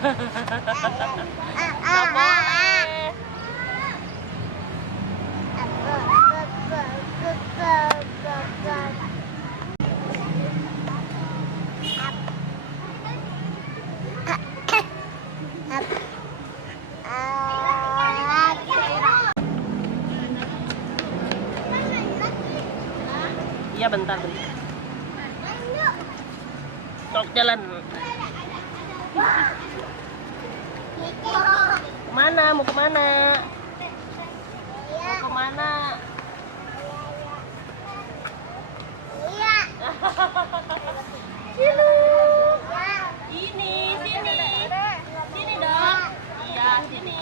Nggak boleh. Iya bentar. Sok jalan. Kemana? Mau kemana? Mau kemana? Iya. Ini, sini. Sini dong. Iya, sini.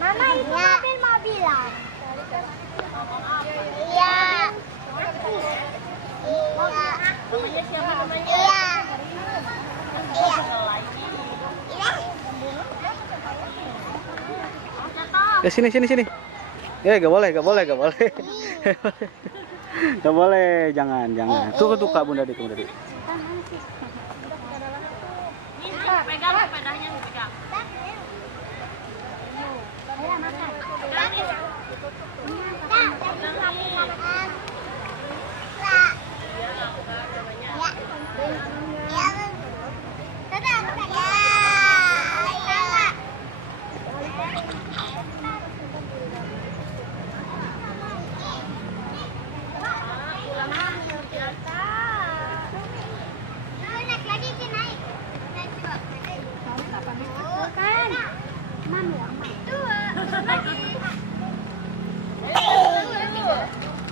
Mama itu mobil-mobilan. Iya. Namanya siapa namanya? Iya. Iya. Sini. Gak boleh. Gak boleh, jangan. Tuh Kak Bunda Dik. Ini pegang sepedanya, pegang.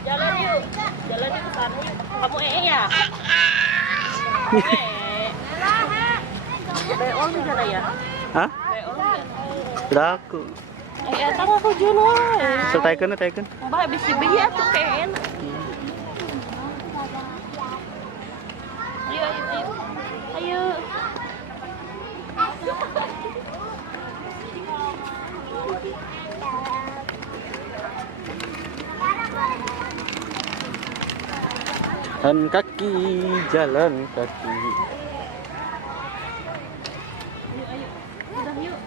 Jalan yuk ke sana yuk. Kamu ya? Beol di sana ya? Hah? Beol ya? Udah aku. Tang aku jun wae. Taeken. Mbak bisa biar tuh kayak enak. Ayo. Jalan kaki. Udah yuk.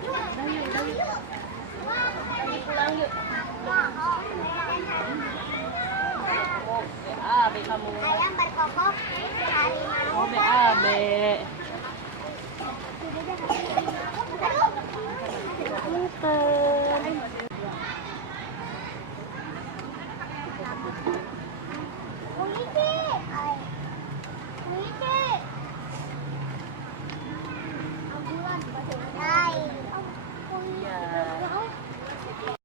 Pulang yuk. BAB kamu. Ayam berkokok hari malam. BAB.